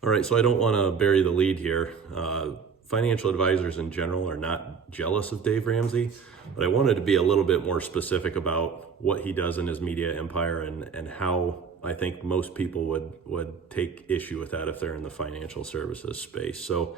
All right, so I don't want to bury the lead here. Financial advisors in general are not jealous of Dave Ramsey, but I wanted to be a little bit more specific about what he does in his media empire and how I think most people would take issue with that if they're in the financial services space. So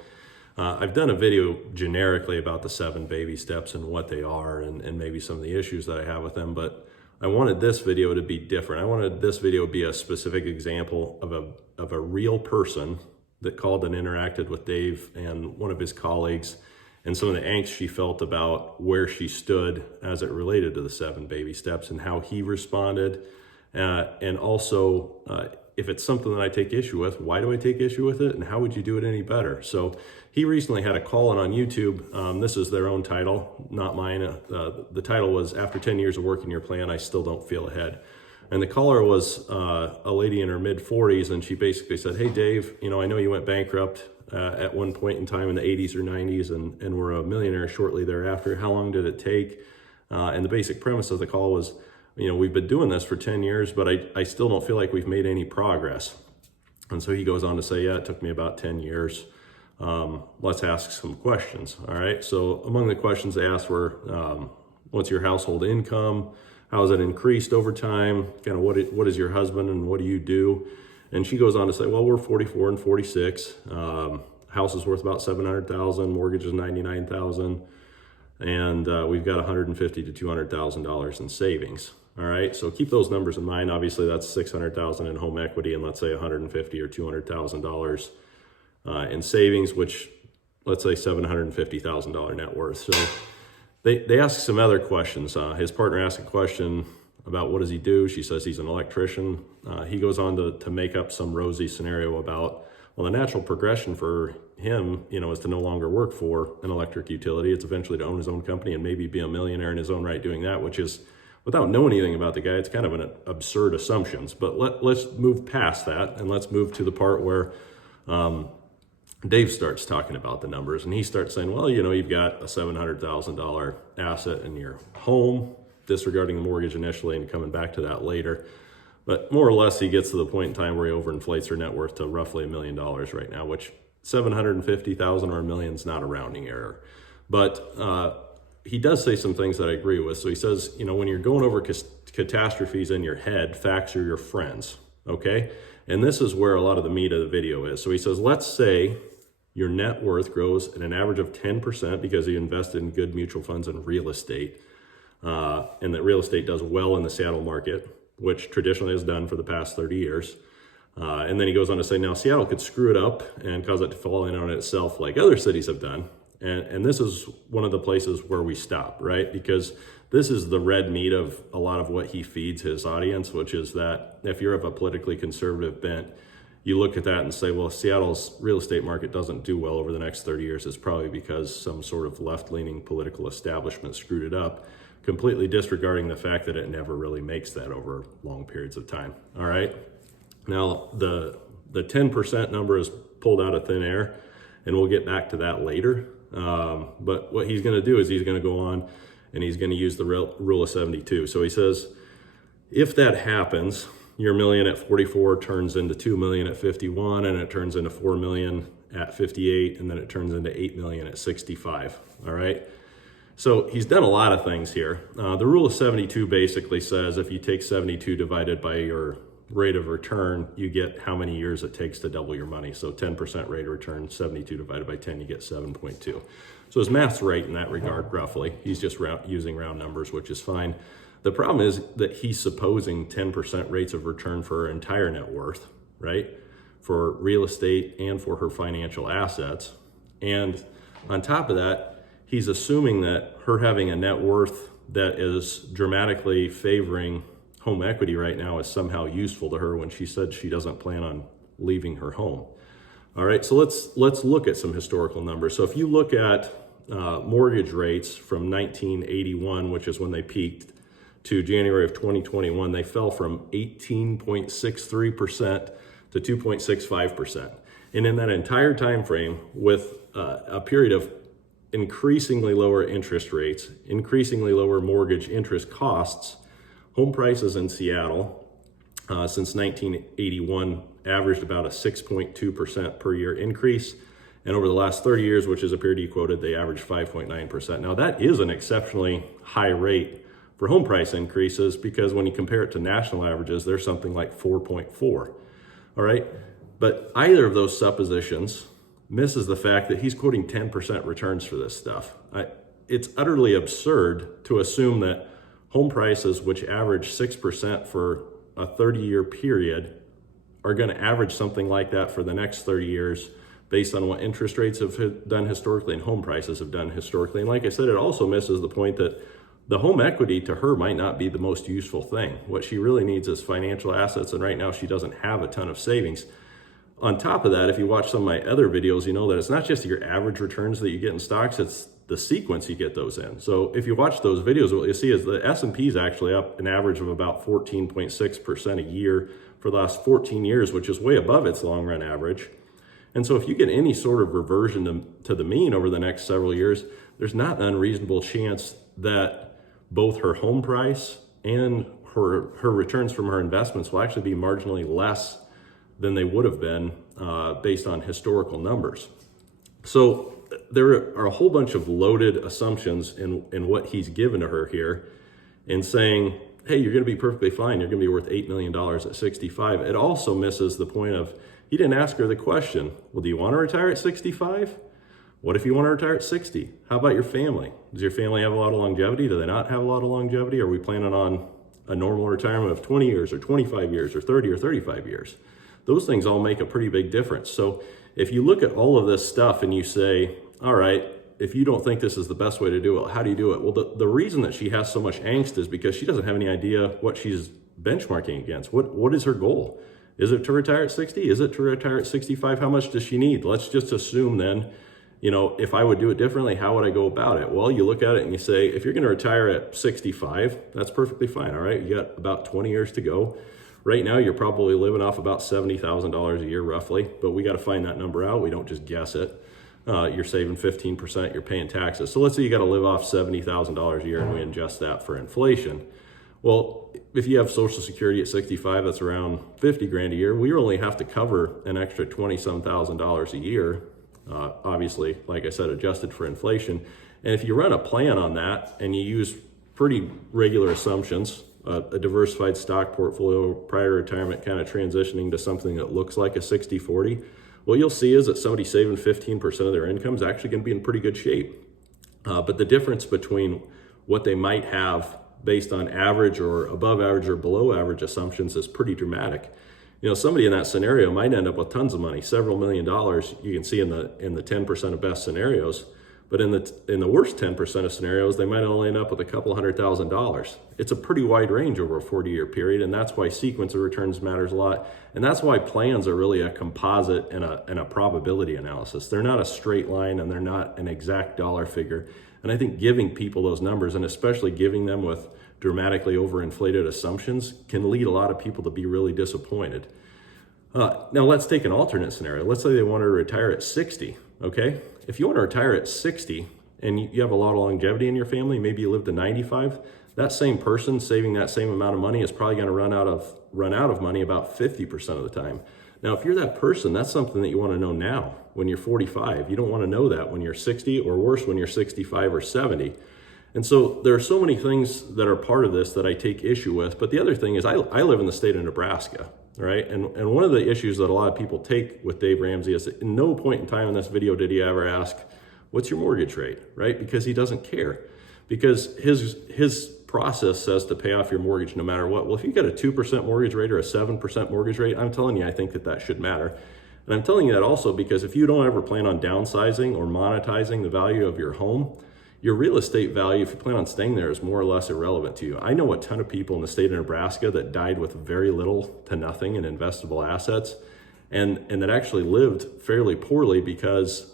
I've done a video generically about the 7 baby steps and what they are and maybe some of the issues that I have with them, but I wanted this video to be different. I wanted this video to be a specific example of a real person that called and interacted with Dave and one of his colleagues, and some of the angst she felt about where she stood as it related to the 7 baby steps and how he responded. And also, if it's something that I take issue with, why do I take issue with it? And how would you do it any better? So he recently had a call-in on YouTube. This is their own title, not mine. The title was, "After 10 years of working your plan, I still don't feel ahead." And the caller was a lady in her mid-40s, and she basically said, "Hey, Dave, I know you went bankrupt at one point in time in the 80s or 90s and were a millionaire shortly thereafter. How long did it take?" And the basic premise of the call was, we've been doing this for 10 years, but I still don't feel like we've made any progress. And so he goes on to say, yeah, it took me about 10 years. Let's ask some questions. All right. So among the questions they asked were, what's your household income? How has it increased over time? Kind of what is your husband and what do you do? And she goes on to say, well, we're 44 and 46. House is worth about 700,000. Mortgage is 99,000. And we've got $150,000 to $200,000 in savings. All right, so keep those numbers in mind. Obviously, that's $600,000 in home equity, and let's say $150,000 or $200,000 in savings, which let's say $750,000 net worth. So they ask some other questions. His partner asks a question about what does he do. She says he's an electrician. He goes on to make up some rosy scenario about, well, the natural progression for him, is to no longer work for an electric utility. It's eventually to own his own company and maybe be a millionaire in his own right doing that, which is, without knowing anything about the guy, it's kind of an absurd assumptions. But let's move past that and let's move to the part where Dave starts talking about the numbers, and he starts saying, well, you've got a $700,000 asset in your home, disregarding the mortgage initially and coming back to that later. But more or less, he gets to the point in time where he overinflates her net worth to roughly $1 million right now, which 750,000 or $1 million is not a rounding error. But he does say some things that I agree with. So he says, when you're going over catastrophes in your head, facts are your friends, okay? And this is where a lot of the meat of the video is. So he says, let's say your net worth grows at an average of 10% because you invested in good mutual funds and real estate, and that real estate does well in the Seattle market, which traditionally has done for the past 30 years. And then he goes on to say, now Seattle could screw it up and cause it to fall in on itself like other cities have done. And this is one of the places where we stop, right? Because this is the red meat of a lot of what he feeds his audience, which is that if you're of a politically conservative bent, you look at that and say, well, Seattle's real estate market doesn't do well over the next 30 years. It's probably because some sort of left-leaning political establishment screwed it up, completely disregarding the fact that it never really makes that over long periods of time. All right. Now, the 10% number is pulled out of thin air, and we'll get back to that later. But what he's going to do is he's going to go on and he's going to use the rule of 72. So he says, if that happens, your million at 44 turns into 2 million at 51, and it turns into 4 million at 58, and then it turns into 8 million at 65. All right. So he's done a lot of things here. The rule of 72 basically says if you take 72 divided by your rate of return, you get how many years it takes to double your money. So 10% rate of return, 72 divided by 10, you get 7.2. So his math's right in that regard, roughly. He's just using round numbers, which is fine. The problem is that he's supposing 10% rates of return for her entire net worth, right? For real estate and for her financial assets. And on top of that, he's assuming that her having a net worth that is dramatically favoring home equity right now is somehow useful to her when she said she doesn't plan on leaving her home. All right, so let's look at some historical numbers. So if you look at mortgage rates from 1981, which is when they peaked, to January of 2021, they fell from 18.63% to 2.65%. And in that entire time frame, with a period of increasingly lower interest rates, increasingly lower mortgage interest costs, home prices in Seattle since 1981 averaged about a 6.2% per year increase. And over the last 30 years, which is a period he quoted, they averaged 5.9%. Now that is an exceptionally high rate for home price increases, because when you compare it to national averages, they're something like 4.4. All right. But either of those suppositions misses the fact that he's quoting 10% returns for this stuff. It's utterly absurd to assume that home prices, which average 6% for a 30-year period, are going to average something like that for the next 30 years based on what interest rates have done historically and home prices have done historically. And like I said, it also misses the point that the home equity to her might not be the most useful thing. What she really needs is financial assets, and right now she doesn't have a ton of savings. On top of that, if you watch some of my other videos, you know that it's not just your average returns that you get in stocks, it's the sequence you get those in. So if you watch those videos, what you see is the S&P is actually up an average of about 14.6% a year for the last 14 years, which is way above its long run average. And so if you get any sort of reversion to the mean over the next several years, there's not an unreasonable chance that both her home price and her returns from her investments will actually be marginally less than they would have been based on historical numbers. So there are a whole bunch of loaded assumptions in what he's given to her here, in saying, hey, you're going to be perfectly fine. You're going to be worth $8 million at 65. It also misses the point of, he didn't ask her the question, well, do you want to retire at 65? What if you want to retire at 60? How about your family? Does your family have a lot of longevity? Do they not have a lot of longevity? Are we planning on a normal retirement of 20 years or 25 years or 30 or 35 years? Those things all make a pretty big difference. So if you look at all of this stuff and you say, all right, if you don't think this is the best way to do it, how do you do it? Well, the reason that she has so much angst is because she doesn't have any idea what she's benchmarking against. What is her goal? Is it to retire at 60? Is it to retire at 65? How much does she need? Let's just assume then, if I would do it differently, how would I go about it? Well, you look at it and you say, if you're going to retire at 65, that's perfectly fine. All right. You got about 20 years to go. Right now, you're probably living off about $70,000 a year roughly, but we got to find that number out. We don't just guess it. You're saving 15%, you're paying taxes. So let's say you got to live off $70,000 a year and we adjust that for inflation. Well, if you have Social Security at 65, that's around 50 grand a year. We only have to cover an extra $20-some thousand a year. Obviously, like I said, adjusted for inflation. And if you run a plan on that and you use pretty regular assumptions, a diversified stock portfolio prior to retirement, kind of transitioning to something that looks like a 60-40, what you'll see is that somebody saving 15% of their income is actually going to be in pretty good shape. But the difference between what they might have based on average or above average or below average assumptions is pretty dramatic. Somebody in that scenario might end up with tons of money, several $1 million. You can see in the 10% of best scenarios. But in the worst 10% of scenarios, they might only end up with a couple $100,000. It's a pretty wide range over a 40-year period, and that's why sequence of returns matters a lot. And that's why plans are really a composite and a probability analysis. They're not a straight line, and they're not an exact dollar figure. And I think giving people those numbers, and especially giving them with dramatically overinflated assumptions, can lead a lot of people to be really disappointed. Now let's take an alternate scenario. Let's say they want to retire at 60, okay? If you want to retire at 60 and you have a lot of longevity in your family, maybe you live to 95, that same person saving that same amount of money is probably going to run out of money about 50% of the time. Now, if you're that person, that's something that you want to know now when you're 45. You don't want to know that when you're 60, or worse, when you're 65 or 70. And so there are so many things that are part of this that I take issue with. But the other thing is I live in the state of Nebraska, right? And one of the issues that a lot of people take with Dave Ramsey is that in no point in time in this video did he ever ask, what's your mortgage rate, right? Because he doesn't care. Because his process says to pay off your mortgage no matter what. Well, if you got a 2% mortgage rate or a 7% mortgage rate, I'm telling you, I think that should matter. And I'm telling you that also because if you don't ever plan on downsizing or monetizing the value of your home, your real estate value, if you plan on staying there, is more or less irrelevant to you. I know a ton of people in the state of Nebraska that died with very little to nothing in investable assets and that actually lived fairly poorly because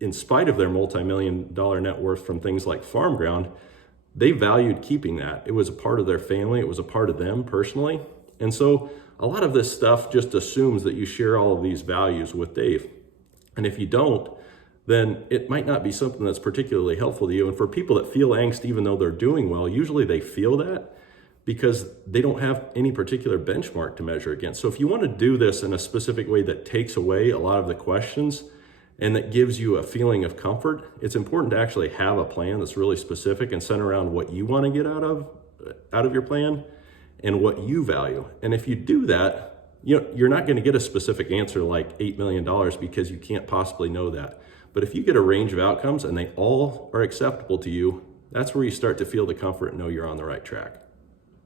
in spite of their multi-million-dollar net worth from things like farm ground, they valued keeping that. It was a part of their family. It was a part of them personally. And so a lot of this stuff just assumes that you share all of these values with Dave. And if you don't, then it might not be something that's particularly helpful to you. And for people that feel angst, even though they're doing well, usually they feel that, because they don't have any particular benchmark to measure against. So if you want to do this in a specific way that takes away a lot of the questions and that gives you a feeling of comfort, it's important to actually have a plan that's really specific and centered around what you want to get out of your plan and what you value. And if you do that, you're not going to get a specific answer like $8 million because you can't possibly know that. But if you get a range of outcomes and they all are acceptable to you, that's where you start to feel the comfort and know you're on the right track.